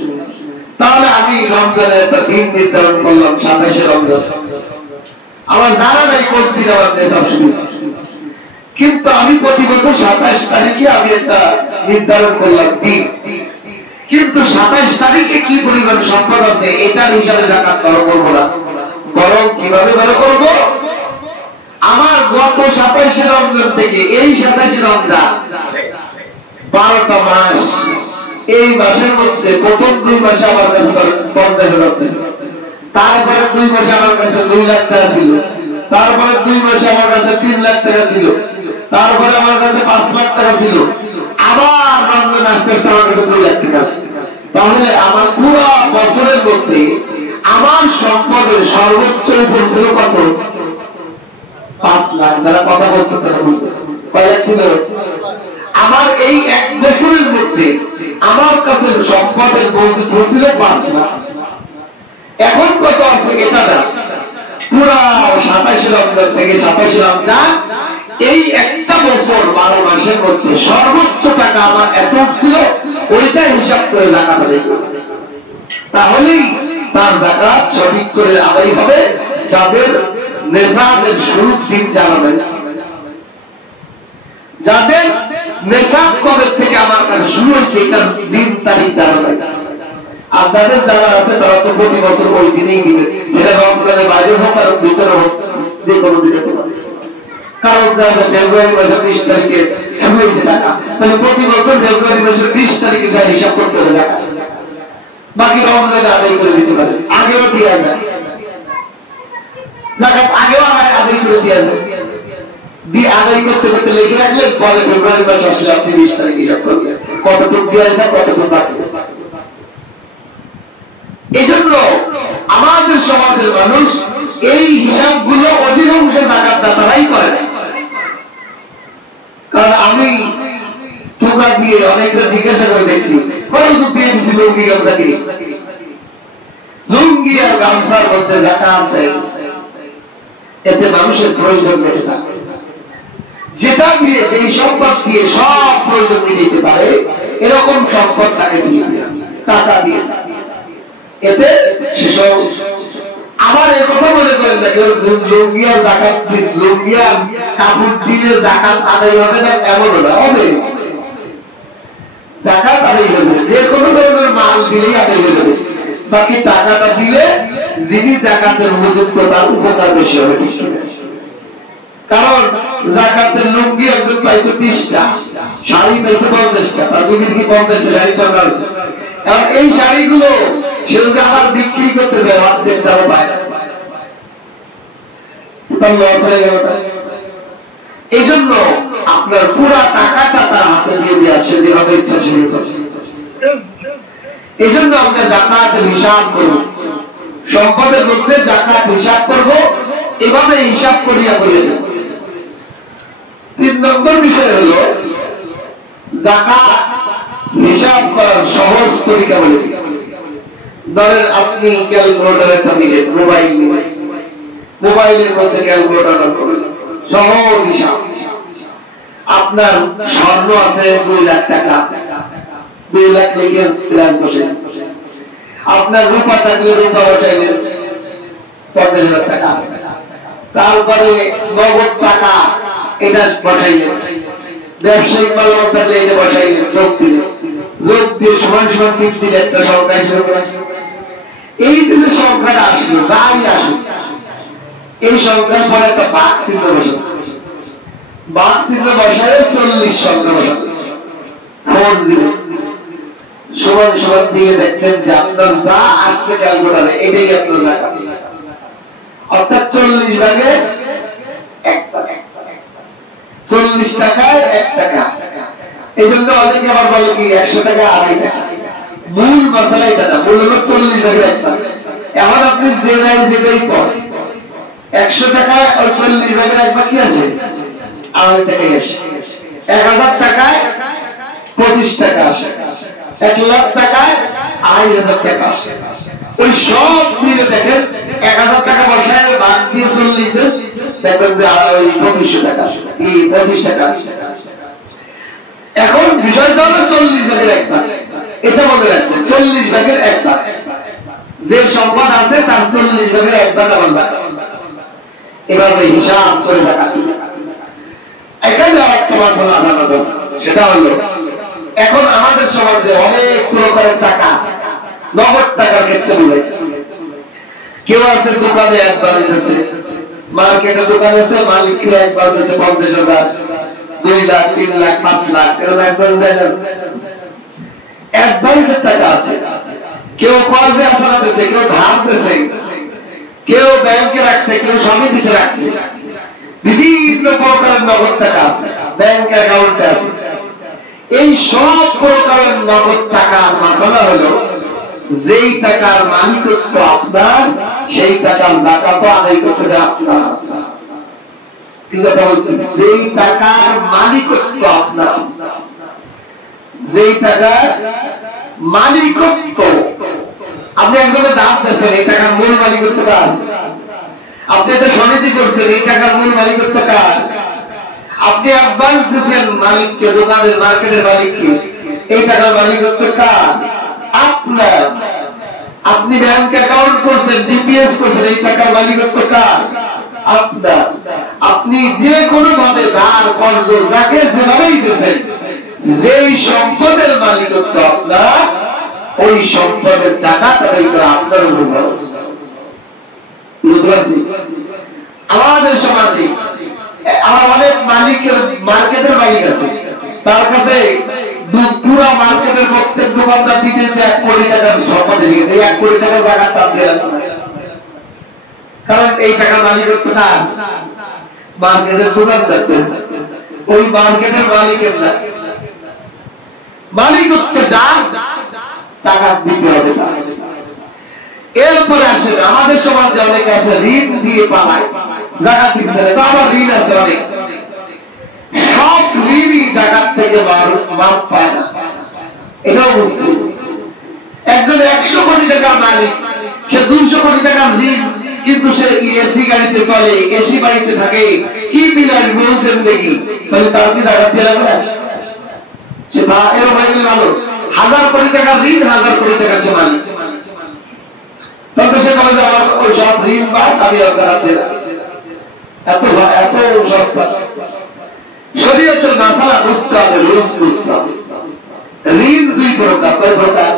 তাহলে আমি রমজানের একটা দিন নির্ধারণ করলাম 27শে রমজান, আমার জানা নাই কোন দিন আমার নিসাব শুরু হয়েছে, কিন্তু আমি প্রতি বছর 27 তারিখে আমি একটা নির্ধারণ করলাম দিন, কিন্তু 27 তারিখে কি পরিমাণ সম্পদ আছে এটার হিসাবে জাকাত করব না, বরং কিভাবে করব, আমার গত 27শে রমজান থেকে এই 27শে রমজান 12টা মাস, এই মাসের মধ্যে প্রথম 2 মাসে আমার কাছে 50,000 আছে, তারপরে 2 মাসে আমার কাছে 2 লাখ টাকা ছিল, তারপরে 2 মাসে আমার কাছে 3 লাখ টাকা ছিল, তারপরে আমার কাছে 5 লাখ টাকা ছিল, আবার রমজান আসতে আসতে আমার কাছে 2 লাখ টাকা আছে। তাহলে আমার পুরো বছরের মধ্যে আমার সম্পদের সর্বোচ্চ ছিল কত? 5 লাখ। যারা কথা বলছেন তারা বলবেন কয় লাখ ছিল? আমার এই 1 বছরের মধ্যে আমার কাছে সম্পদের মজুদ ছিল 5 লাখ। এখন কত আছে এটা না, পুরা 27শে রমজান থেকে 27শে রমজান এই একটা বছর 12 মাসের মধ্যে সর্বোচ্চ টাকা আমার এত ছিল, ওইটা হিসাব করে জাকাত আদায় করবে, তাহলেই তার জাকাত সঠিক করে আদায় হবে। যাদের নিসাবের শুরুর দিন জানা নেই, যাদের নিসাব কবে থেকে আমার কাছে শুরু হয়েছে এটার দিন তারিখ জানা নাই, আর যাদের জানা আছে তারা তো প্রতি বছর ওই দিনেই দিবে, এটা রমজানের বাইরে হোক আর ভিতরে হোক, যে কোনো দিনে পারে। কারণ ফেব্রুয়ারি মাসের 20 তারিখে হয়েছে টাকা, তাহলে প্রতি বছর ফেব্রুয়ারি মাসের 20 তারিখে যা হিসাব করতে হবে টাকা, বাকি রমজানে আদায় করে দিতে পারে, আগেও দেওয়া যায়, জাকাত আগেও আদায় করে দেওয়া যায়, দিয়ে আদায় করতে করতে লিখে রাখলে পরে ফেব্রুয়ারি মাস আসলে আপনি 20 তারিখে হিসাব করবেন কতটুকু দেওয়া যায় কতটুকু বাকি আছে। এই জন্য আমাদের সমাজের মানুষ এই হিসাবগুলো অধিকাংশ জাকাত দাতারাই করে, কারণ আমি টোকা দিয়ে অনেকটা জিজ্ঞাসা করে দেখছি, দিয়ে দিচ্ছি লুঙ্গি গামছা কি, লুঙ্গি আর গামছার মধ্যে জাকাত দেয়, এতে মানুষের প্রয়োজন মেটে না, যেটা দিয়ে এই সম্পদ দিয়ে সব প্রয়োজন মিটাইতে পারে এরকম সম্পদ তাকে দিয়ে টাকা দিয়ে, এতে সেসব আবার এ কথা মনে করেন না কেউ লুঙ্গি আর জাকাত, লুঙ্গি আর কাপড় দিলে জাকাত আদায় হবে না, এমন না, হবে, জাকাত আদায় হবে, যে কোনো ধরনের মাল দিলেই আদায় হয়ে যাবে, বাকি টাকাটা দিলে যিনি জাকাতের উপযুক্ত তার উপকার বেশি হবে। কারণ জাকাতের লুঙ্গি একজন পাইছে 20টা, শাড়ি পাইছে 50টা, তার জমির কি 50টা শাড়ি দরকার আছে, কারণ এই শাড়িগুলো সে যদি আবার বিক্রি করতে যায় অর্ধেক দামও পায় না, এই জন্য আপনার পুরা টাকাটা তার হাতে দিয়ে দিয়ে আসে, যেভাবে ইচ্ছা সেভাবে করছে। এই জন্য আমরা জাকাতের হিসাব করব, সম্পদের মধ্যে জাকাত হিসাব করব, এভাবে হিসাব করিয়া বলে যাব। 3 নম্বর বিষয় হলো যাকাত হিসাব করার সহজ তরিকা বলে দিই। ধরেন আপনি ক্যালকুলেটর একটা নিলেন, মোবাইলের মধ্যে ক্যালকুলেটর করলেন, সহজ হিসাব। আপনার স্বর্ণ আছে 2 লাখ টাকা, 2 লাখ লিখে প্লাস বসে। আপনার রূপা থাকলে রূপা বসাইলেন 50,000 টাকা। তারপরে নগদ টাকা এটা বসাইলেন, ব্যবসায়িক মালমাল থাকলে এটা বসাইলেন, যোগ দিয়ে সমান সমান টিপ দিলে একটা সংখ্যা হিসেবে। এই যে সংখ্যাটা আসলো, যাই আসুক, এই সংখ্যার পরে একটা বাঘ চিহ্ন বসানো, বাঘ চিহ্ন বসায় 40 সংখ্যা বসানো, 40 সমান সমান দিয়ে দেখবেন যে আপনার যা আসছে ক্যালকুলেটরে এটাই আপনার জাকাত। অর্থাৎ 40 ভাগে 1 টাকা, 40 টাকায় 1 টাকা। এই জন্য অনেকে আবার বলে কি 100 টাকা 2.5 টাকা। মূল মশলা এটা না, মূল হলো 40 ভাগে 1 টাকা। এখন আপনি যেটাই করেন 100 টাকায় ওই 40 ভাগের 1 বাকি আছে 2.5 টাকাই আসে। 1000 টাকায় 25 টাকা আসে, 1 লাখ টাকায় 2,500 টাকা আসে। ওই সব মিলে দেখেন 1000 টাকা বসায় বাদ দিয়ে 40 দেখবেন যে ওই 2500 টাকা আসে, কি 25 টাকা আসে। এখন বিষয়টা হলো 40 ভাগের 1 ভাগ, এটা মনে রাখবেন 40 ভাগের 1 ভাগ। যে সম্পদ আছে তার 40 ভাগের 1 ভাগ আমার ভাগ। এভাবে হিসাব করে দেখা। এখানে আরেকটা মশলা জানাতে, সেটা হলো এখন আমাদের সমাজে অনেক প্রকারের টাকা আছে। নগদ টাকার ক্ষেত্রে বলে কেউ আছে দোকানে 1 বার দিতেছে, মার্কেটে দোকান আছে মালিককে 1 বার দিতেছে 50,000, 2 লাখ, 3 লাখ, 5 লাখ, এরকম 1 বার দেয় না। অ্যাডভান্সের টাকা আছে, কেউ কর্জে আসনা দিতেছে, কেউ ধার দিতেছে, কেউ ব্যাংকে রাখছে, কেউ সমিতিতে রাখছে। বিভিন্ন প্রকারের নগদ টাকা আছে, ব্যাংক অ্যাকাউন্টে আছে। এই সব প্রকারের নগদ টাকার মাসলা হলো যেই টাকার মালিকত্ব আপনার, সেই টাকার যাকাত আদায় করতে হবে আপনার। কি কথা বলছেন? যেই টাকার মালিকত্ব আপনার, যেই টাকার মালিকত্ব আপনি একজনের দাম দিয়েছেন, এই টাকার মূল মালিকত্ব কার? আপনি একটা সমিতি করছেন, এই টাকার মূল মালিকত্ব কার? আপনি অ্যাডভান্স দিয়েছেন মালিককে, দোকানের মার্কেটের মালিককে, এই টাকার মালিকত্ব কার? আপনার। আপনি ব্যাংক অ্যাকাউন্ট করছেন, ডিপিএস করছেন, এই টাকার মালিকত্ব কার? আপনার। আপনি যে কোনো ভাবে ধার কর্জ যাকে যেভাবেই দিয়েছেন, যেই সম্পদের মালিকত্ব আপনার, ওই সম্পদের জাকাত আদায় করা আপনার উপর। আমাদের সমাজে আমার অনেক মালিকের মার্কেটের মালিক আছে, তার কাছে পুরো মার্কেটের প্রত্যেক দোকানদার দিতে 1 কোটি টাকার সম্পদ এসে গেছে, 1 কোটি টাকা জাকাত তার দেওয়া, কারণ এই টাকার মালিকত্ব না মার্কেটের দোকানদার, ওই মার্কেটের মালিকের না। মালিকত্ব যা টাকা দিতে হবে। এরপরে আসে আমাদের সমাজে অনেক আছে ঋণ দিয়ে পালায়, জাকাত দিচ্ছে না, আবার ঋণ আছে অনেক, সব ঋণই জাকাত থেকে মাপ পায় না। এটাও বুঝতে, একজন 100 কোটি টাকার মালিক, সে 200 কোটি টাকার ঋণ, কিন্তু সে এসি গাড়িতে চলে, এসি বাড়িতে থাকে, কি বিলাস বলছেন দেখি, তাহলে তার কি জাকাত দিয়ে লাগবে না? সে এরকম হয়ে গেল ভালো, 1000 কোটি টাকার ঋণ, 1000 কোটি টাকার সে মালিক, তবে সে বলে যে আমার ওই সব ঋণ বা আমি জাকাত দিয়ে লাগবে। এত সস্তা। শরীয়তের মাসালা বুঝতে হবে, রুলস বুঝতে হবে। ঋণ 2 প্রকার। কয় প্রকার?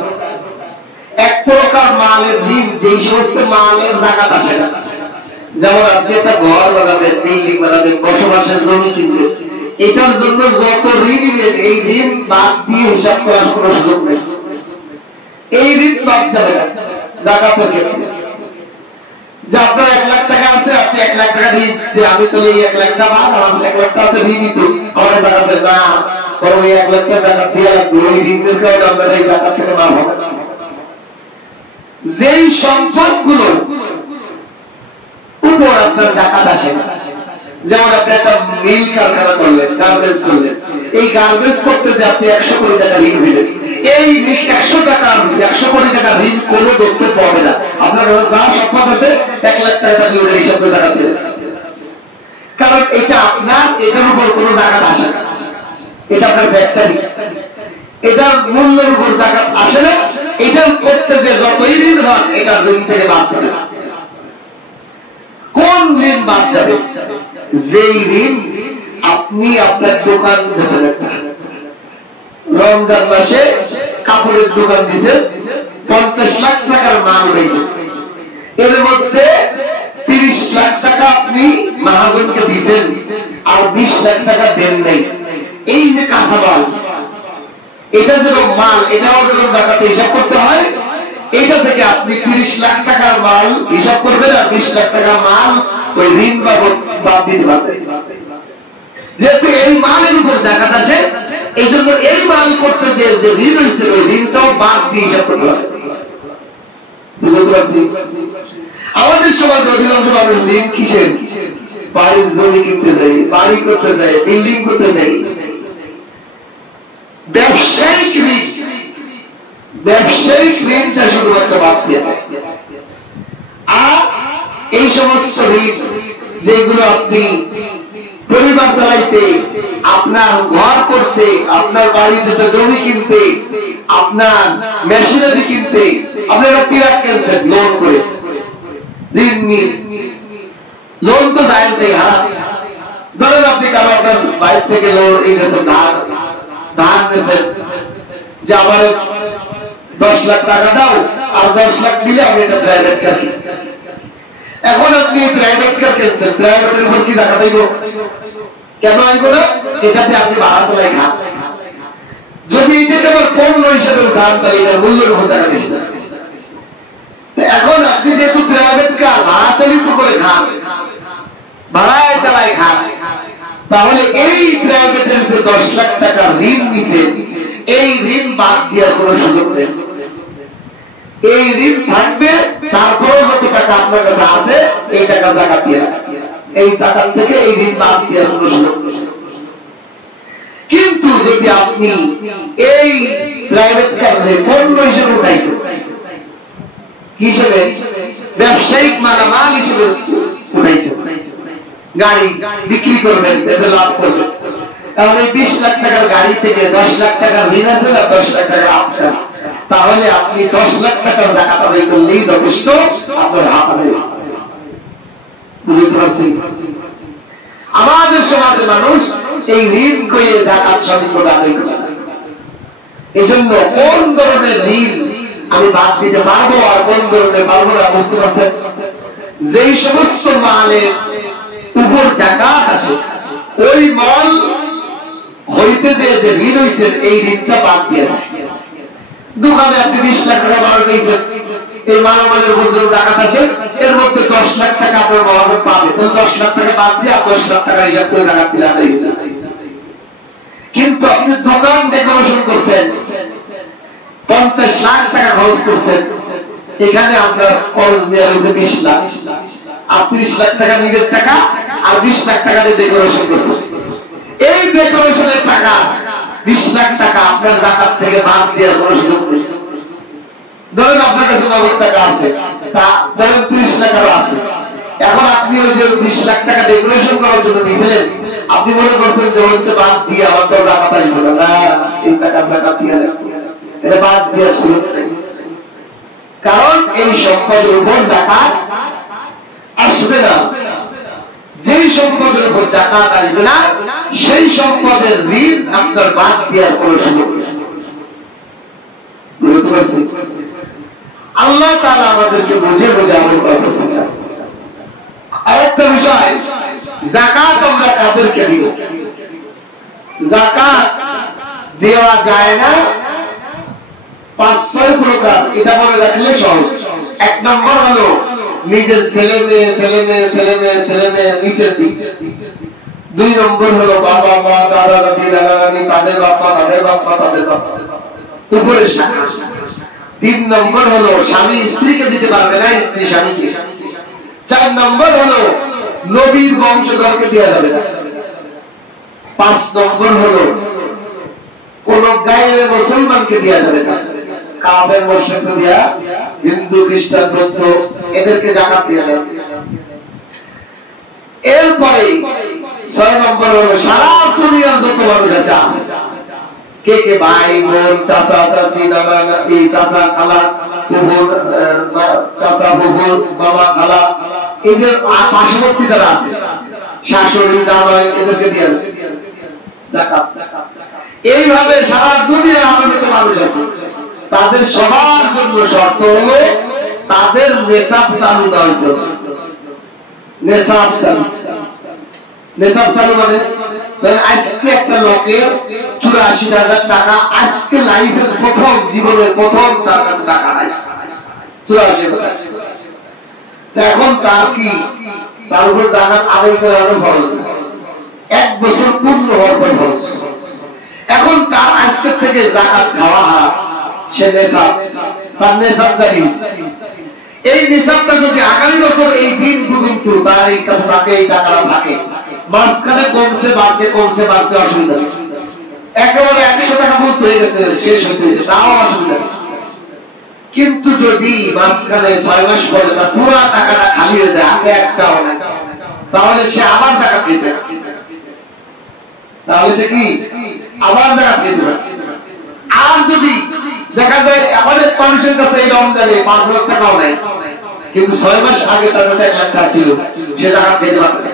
1 প্রকার মালের ঋণ, যেই সমস্ত মালের জাকাত আসে না। যেমন আপনি একটা ঘর বানাবেন, বিল্ডিং বানাবেন, বসবাসের জমি কিনবেন, এটার জন্য যত ঋণ নেন, এই ঋণ বাদ দিয়ে হিসাব করার কোনো সুযোগ নেই। এই ঋণ বাদ যাবে না জাকাতের ক্ষেত্রে। যে আপনার 1 লাখ টাকা আছে, আপনি 1 লাখ টাকা ঋণ, যে আমি তো এই 1 লাখ টাকা বাদ, আমার 1 লাখ টাকা আছে ঋণই তো, আমার জাকাত দেন না, বরং এই 1 লাখ টাকা জাকাত দিয়ে লাগবে, ওই ঋণের কারণে আপনার এই জাকাত থেকে মাফ হবে না। যেই সম্পদগুলো উপর আপনার জাকাত আসে না, যেমন আপনি একটা মিল কারখানা করলেন, গার্মেন্টস করলেন, এই গার্বেজ করতে যে আপনি 100 কোটি টাকা ঋণ দিলেন, এই 100 কোটি টাকা ঋণ কোনো দপ্তর পাবে না। আপনার যা সম্পদ আছে 1 লাখ টাকা দিয়ে ওটা হিসাব করে টাকা দিলেন, কারণ এটা আপনার, এটার উপর কোনো জাকাত আসে না, এটা আপনার ফ্যাক্টরি, এটার মূল্যের উপর জাকাত আসে না। এটার করতে যে যতই ঋণ হয় এটা ঋণ থেকে বাদ যাবে। কোন ঋণ বাদ যাবে? যেই ঋণ আপনি আপনার দোকান দিয়েছেন, রমজান মাসে কাপড়ের দোকান দিয়েছেন, 50 লাখ টাকার মাল রয়েছে, এর মধ্যে 30 লাখ টাকা আপনি মহাজনকে দিয়েছেন আর 20 লাখ টাকা দেন নাই। এই যে কাঁচা মাল, এটা যেরকম মাল, এটাও যেরকম জাকাতে হিসাব করতে হয়, এটা থেকে আপনি 30 লাখ টাকার মাল হিসাব করবেন আর 20 লাখ টাকার মাল ওই ঋণ বাবদ বাদ দিতে পারবেন। যেহেতু এই মালের উপর জাকাত আসে, এই জন্য এই মাল করতে যে ঋণ হয়েছে ওই ঋণটাও বাদ দিয়ে হিসাব করতে হবে। বুঝতে পারছি? আমাদের সমাজে অধিকাংশ মানুষ ঋণ কিসের? বাড়ির জমি কিনতে যাই, বাড়ি করতে যাই, বিল্ডিং করতে যাই। ব্যবসায়িক ঋণ, ব্যবসায়িক ঋণটা শুধুমাত্র বাদ দিয়ে দেয়। আর এই সমস্ত ঋণ যেগুলো আপনি পরিবার চালাইতে, আপনার ঘর করতে, আপনার বাড়ির দুটো জমি কিনতে, আপনার মেশিনারি কিনতে, আপনারা তিরাক কিনছেন লোন করে, ঋণ নিয়ে। লোন তো দায়িত্বে হারাম। ধরেন আপনি কারো আপনার বাইরে থেকে লোন এই গেছেন, ধার নিয়েছেন যে আমার 10 লাখ টাকা দাও, আর 10 লাখ দিলে আমি এটা প্রাইভেট কার। এখন আপনি প্রাইভেট কার কিনছেন, প্রাইভেটের উপর কি জাকাত দিব? কেন আইব না? এটাতে আপনি ভাড়া চালাই খান। যদি এটাকে আবার পণ্য হিসেবে উঠান তাহলে এটার মূল্যের উপর টাকা দিস না। এখন আপনি যেহেতু প্রাইভেট কার ভাড়া চালিত করে খান, ভাড়ায় চালাই খান, তাহলে এই প্রাইভেটের যে 10 লাখ টাকা ঋণ নিছেন, এই ঋণ বাদ দেওয়ার কোন সুযোগ নেই। এই ঋণ থাকবে, তারপরে যত টাকা আপনার কাছে আছে এই টাকা জাকাত দিয়ে রাখবেন। এই টাকা থেকে এই ঋণ বাদ দেওয়ার কোন সুযোগ নেই। কিন্তু যদি আপনি এই প্রাইভেট কারে পণ্য হিসেবে উঠাইছেন, কি হিসেবে? ব্যবসায়িক মালামাল হিসেবে উঠাইছেন, গাড়ি বিক্রি করবেন, এতে লাভ করবেন, তাহলে 20 লাখ টাকার গাড়ি থেকে 10 লাখ টাকার ঋণ আছে আর 10 লাখ টাকার আপনার, তাহলে আপনি 10 লাখ টাকার জাকাত আদায় করলেই যথেষ্ট, আপনার হাত আদায়। বুঝতে পারছি? আমাদের সমাজের মানুষ এই ঋণ করে জাকাত সঠিক আদায় করে। এই জন্য কোন ধরনের ঋণ আমি বাদ দিতে পারবো আর কোন ধরনের পারবো না, বুঝতে পারছেন? যেই সমস্ত মালের উপর জাকাত আসে, ওই মাল হইতে যে ঋণ হয়েছে এই ঋণটা বাদ দিয়ে দেয়। দোকানে আপনি 20 লাখ টাকা মাল পেয়েছেন, এই মালের উপর যে জাকাত আসে এর মধ্যে 10 লাখ টাকা আপনার মহাজন পাবে, তো 10 লাখ টাকা বাদ দিয়ে 10 লাখ টাকা হিসাব করে জাকাত দিলে আদায় হয়ে যায়। কিন্তু আপনি দোকান ডেকোরেশন করছেন, 50 লাখ টাকা খরচ করছেন, এখানে আপনার খরচ দেওয়া হয়েছে 20 লাখ, আর 30 লাখ টাকা নিজের টাকা আর 20 লাখ টাকা দিয়ে ডেকোরেশন করছেন। এই ডেকোরেশনের টাকা 20 লাখ টাকা আপনার জাকাত থেকে বাদ দেওয়ার কোনো সুযোগ নেই। ধরেন আপনার কাছে নগদ টাকা আছে, তা ধরেন 30 লাখ আছে, এখন আপনি ওই যে 20 লাখ টাকা ডেকোরেশন করার জন্য দিয়েছিলেন, আপনি মনে করছেন যে ওইটা বাদ দিয়ে আমার তো জাকাত আসবে না, এই টাকা জাকাত দিয়ে এটা বাদ দেওয়ার সুযোগ নেই। কারণ এই সম্পদের উপর জাকাত আসবে না। যেই সম্পদের উপর জাকাত আসবে না, সেই সম্পদের ঋণ আপনার বাদ দেওয়ার কোন সুযোগ নেই। বুঝতে পারছেন? আল্লাহ তাআলা আমাদেরকে বুঝে বুঝে আমল করতে বলেন। আরেকটা বিষয়, যাকাত আমরা কাদেরকে দিব? যাকাত দেওয়া যায় না 5-6 প্রকার, এটা মনে রাখলে সহজ। 1 নম্বর হলো নিজের ছেলে মেয়ে, ছেলে মেয়ে, ছেলে মেয়ে, ছেলে মেয়ে নিচের দিক। 2 নম্বর হলো বাবা মা, দাদা দাদি, নানা নানি, তাদের বাপ মা, তাদের বাপ মা, তাদের বাপ মা, উপরের শাখা। 3 নম্বর হলো স্বামী স্ত্রীকে দিতে পারবে না, স্ত্রী স্বামীকে। 4 নম্বর হলো নবীর বংশধরকে দেওয়া যাবে না। 5 নম্বর হলো কোন গায়ে মুসলমানকে দেওয়া যাবে না, কাফের মুশরিককে দেয়া, হিন্দু খ্রিস্টান বৌদ্ধ এদেরকে যাকাত দেওয়া যাবে। এরপরে 6 নম্বর হলো সারা দুনিয়ার যত মানুষ আছে, কে কে ভাই বোন চাচা চাচি নানা নানি চাচা খালা ফুফুর চাচা ফুফুর বাবা খালা, এই যে পার্শ্ববর্তী যারা আছে শাশুড়ি জামাই এদেরকে দিয়ে যাকাত। এইভাবে সারা দুনিয়ার আনন্দিত মানুষ আছে, তাদের সবার জন্য শর্ত হলো তাদের নেশাব চালু দেওয়ার জন্য। নেশাব চালু, নেশাব চালু মানে আজকে একটা লোকের 84,000 টাকা আজকে লাইফের প্রথম জীবনের প্রথম তার কাছে টাকা নাই 84,000। এখন তার কি তার উপর জাকাত আদায় করানো খরচ, 1 বছর পূর্ণ হওয়ার পর খরচ। এখন তার আজকে থেকে জাকাত খাওয়া হারাম, সে নেশাব, তার নেশাব জারি হয়েছে। এই নেশাবটা যদি আগামী বছর এই দিন পর্যন্ত তার এই টাকাটা এই টাকাটা থাকে, মাঝখানে কমছে বাড়ছে কমছে বাড়ছে অসুবিধা নেই, একেবারে 100 টাকা মত হয়ে গেছে শেষ হতে তাও অসুবিধা নেই। কিন্তু যদি মাঝখানে 6 মাস পরে তার পুরো টাকাটা খালি হয়ে যায়, আগে একটাও না, তাহলে সে আবার টাকা পেতে, তাহলে সে কি আবার টাকা পেতে। আর যদি দেখা যায় আমাদের মানুষের কাছে এই রমজানে 5,000 টাকাও নাই, কিন্তু 6 মাস আগে তার কাছে 1 লাখ টাকা ছিল, সে টাকা পেতে পারবে।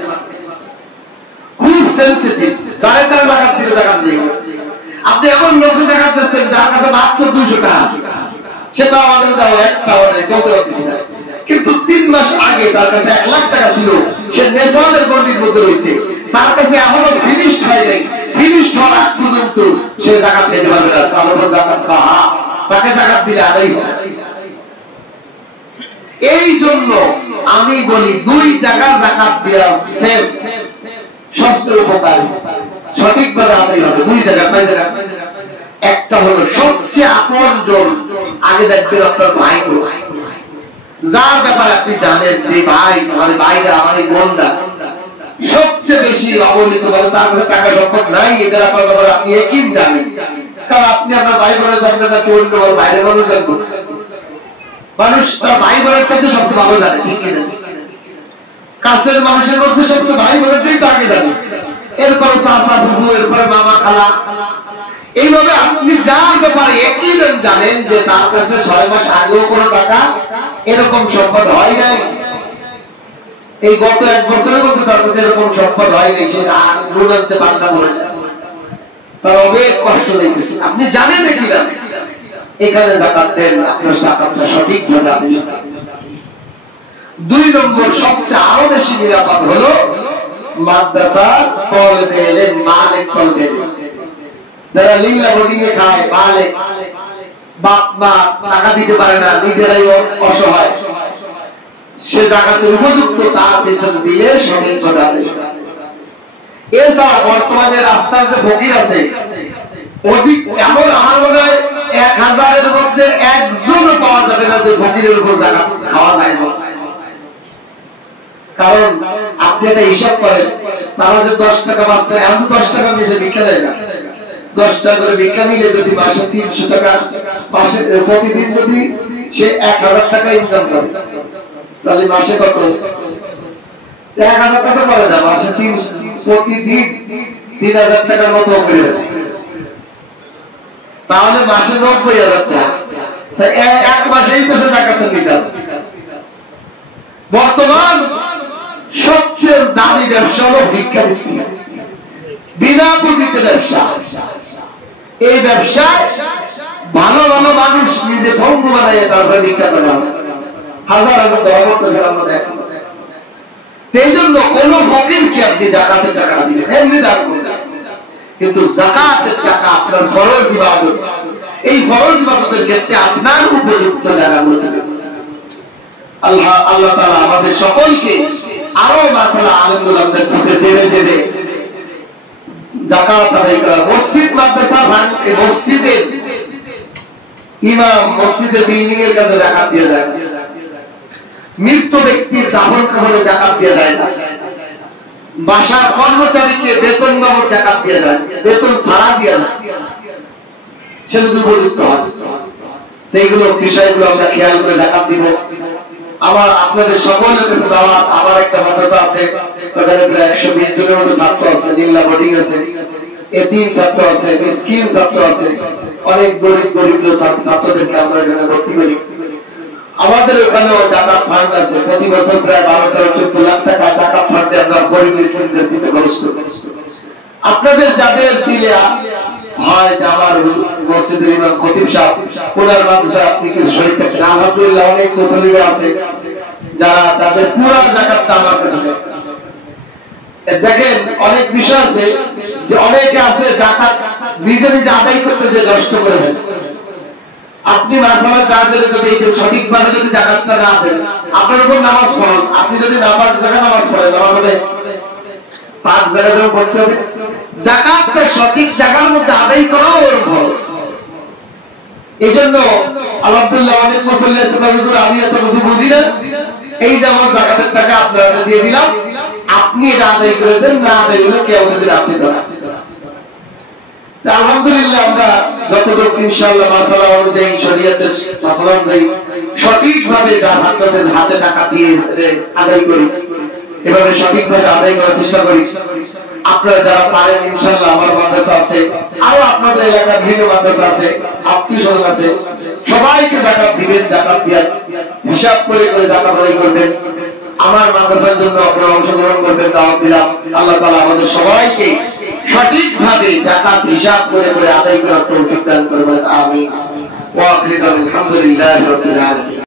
খুব সেনসিটিভ, যারা তারা জাকাত দিলে জাকাত দিয়ে। আপনি এমন লোককে জাকাত দিচ্ছেন যার কাছে মাত্র 200 টাকা আছে, সেটা আমাদের দাও একটাও নেই, চলতে পারতেছি না। কিন্তু 3 মাস আগে তার কাছে 1 লাখ টাকা ছিল, সে নেশাদের গণ্ডির মধ্যে রয়েছে, তার কাছে এখনো ফিনিশড হয় নাই, ফিনিশড হওয়ার আগ পর্যন্ত সে জাকাত খেতে পারবে না, তার উপর জাকাত খাওয়া, তাকে জাকাত দিলে আদায় হবে। এই জন্য আমি বলি 2 জায়গা জাকাত দেওয়া সেফ, সবচেয়ে উপকারী, সঠিকভাবে আদায় হবে 2 জায়গা। একটা হলো সবচেয়ে আপনজন, আগে দেখবেন আপনার ভাই গুলো, যার ব্যাপারে আপনি জানেন যে ভাই আমার ভাইরা আমার এই বোনরা সবচেয়ে বেশি অবহেলিত বলে, তার কাছে টাকা সম্পদ নাই, এটা আপনার ব্যাপারে আপনি একই জানেন, কারণ আপনি আপনার ভাই বোনের জানবেন না, কেউ বাইরের মানুষ জানবো, মানুষ তার ভাই বোনের কাছে সবচেয়ে ভালো জানে, ঠিক কিনা? কাছের মানুষের মধ্যে সবচেয়ে ভাই বোনেরটাই তো আগে জানে, এরপরে চাচা ফুফু, এরপরে মামা খালা। এইভাবে আপনি যার ব্যাপারে একই জানেন যে তার কাছে 6 মাস আগেও কোনো টাকা এরকম সম্পদ হয় নাই, এই গত 1 বছরের মধ্যে তার কাছে এরকম সম্পদ হয় নাই, সে আর লোন আনতে পারবে না, বলে তার অনেক কষ্ট লাগতেছে, আপনি জানেন কি না? এখানে জাকাত দেন, আপনার টাকাটা সঠিকভাবে আদায় হবে। 2 নম্বর সবচেয়ে আরো বেশি নিরাপদ হলো মাদ্রাসা কলবে এলেম, মালিক কলবে, যারা লিল্লাহ বলিয়ে খায়, মালিক, বাপ মা টাকা দিতে পারে না, নিজেরাই অসহায়, সে জাকাতের উপযুক্ত তার পেছনে দিয়ে সঠিকভাবে আদায় হবে। এছাড়া বর্তমানে রাস্তার যে ফকির আছে, অধিক এমন আমার মনে হয় 1000-এর মধ্যে একজনও পাওয়া যাবে না যে ফকিরের উপর জাকাত খাওয়া যায় না। কারণ আপনি একটা হিসাব করেন, তারা যে 10 টাকা 5 টাকা, এমন 10 টাকা নিয়ে ভিক্ষা দেয় না, 10 টাকা করে ভিক্ষা নিলে যদি মাসে 300 টাকা, মাসে প্রতিদিন যদি সে 1000 টাকা ইনকাম করে, তাহলে মাসে কত? 1000 টাকা করে না, মাসে প্রতিদিন 3000 টাকার মতো করে, তাহলে মাসে 90,000 টাকা, তাই 1 মাসেই তো সে টাকা তুলে যাবে। বর্তমান সবচেয়ে দামি ব্যবসা হলো ভিক্ষাবৃত্তি, বিনা পুঁজিতে ব্যবসা। এই ব্যবসায় ভালো ভালো মানুষ নিজে ভঙ্গু বানাইয়ে তারপরে ভিক্ষা করে, হাজার হাজার ধরা করতেছে আমাদের। এই জন্য কোন ফকিরকে আপনি জাকাতের টাকা দিবেন, এমনি দান করবেন, কিন্তু জাকাতের টাকা আপনার ফরজ ইবাদত, এই ফরজ ইবাদতের ক্ষেত্রে আপনার উপযুক্ত জায়গা করতে দেবেন। আল্লাহ তাআলা আমাদের সকলকে আরো মাসালা আলহামদুলিল্লাহ থেকে জেনে জেনে জাকাত আদায় করা। মসজিদ মাদ্রাসা ভাঙে, মসজিদের ইমাম মসজিদের বিল্ডিং এর কাছে জাকাত দিয়ে যায়, মৃত ব্যক্তির দাফন কাফনে জাকাত দিয়ে যায় না, বাসার কর্মচারীকে বেতন বাবদ জাকাত দিয়ে যায়, বেতন ছাড়া দিয়ে যায়। সে যদি উপযুক্ত হয়। এইগুলো বিষয়গুলো আমরা খেয়াল করে জাকাত দিব। আমার আপনাদের সকলের কাছে দাওয়াত, আমার একটা মাদ্রাসা আছে, ওখানে প্রায় 120 জনের মতো ছাত্র আছে, জিল্লা বোর্ডিং আছে, এতিম ছাত্র আছে, মিসকিন ছাত্র আছে, অনেক গরিব ছাত্রদেরকে আমরা এখানে ভর্তি করি। আমাদের ওখানেও জাকাত ফান্ড আছে, প্রতি বছর প্রায় 12-14 লাখ টাকা জাকাত ফান্ডে আমরা গরিব মিসকিনদের দিতে খরচ করি। আপনাদের যাদের দিলে হয় যে আমার মসজিদের ইমাম খতিব সাহেব ওনার মাদ্রাসা আপনি কিছু শহীদ থাকেন, আলহামদুলিল্লাহ অনেক মুসল্লিরা আছে যারা তাদের পুরা জাকাতটা আমার কাছে দেয়। দেখেন অনেক বিষয় আছে যে অনেকে আছে জাকাত নিজে নিজে আদায় করতে যে নষ্ট করে দেন। আপনি মাসালা চার্জের যদি সঠিকভাবে যদি জাকাতটা না দেন, আপনার উপর নামাজ পড়েন, আপনি যদি নামাজ পড়েন, নামাজ হবে 5 জায়গায় যেন পড়তে হবে। জাকাতটা সঠিক জায়গার মধ্যে আদায় করা ওর খরচ। এই জন্য আলহামদুলিল্লাহ অনেক মুসল্লি আছে হুজুর আমি এত কিছু বুঝি না, এই যে আমার জাকাতের টাকা আপনাকে দিয়ে দিলাম, আপনি এটা আদায় করে দেন, না আদায় হলে কে আমাদের দিলে আপনি দেন। আলহামদুলিল্লাহ আমরা যতটুকু ইনশাআল্লাহ মাসালা অনুযায়ী শরীয়তের মাসালা অনুযায়ী সঠিকভাবে আপনাদের হাতে টাকা দিয়ে আদায় করি, এভাবে সঠিকভাবে আদায় করার চেষ্টা করি। আপনারা যারা পারেন ইনশাআল্লাহ আমার মাদ্রাসা আছে, আরো আপনাদের এলাকার বিভিন্ন মাদ্রাসা আছে, আত্মীয় স্বজন আছে, সবাইকে জাকাত দিবেন। জাকাত দিয়ে হিসাব করে জাকাত আদায় করবেন। আমার মাদ্রাসার জন্য আপনারা অংশগ্রহণ করবেন, দাওয়াত দিলাম। আল্লাহ তাআলা আমাদের সবাইকে সঠিকভাবে জাকাত হিসাব করে আদায় করার তৌফিক দান করবেন। আমিন। ওয়া আখিরু দাওয়ানা আলহামদুলিল্লাহি রাব্বিল আলামিন।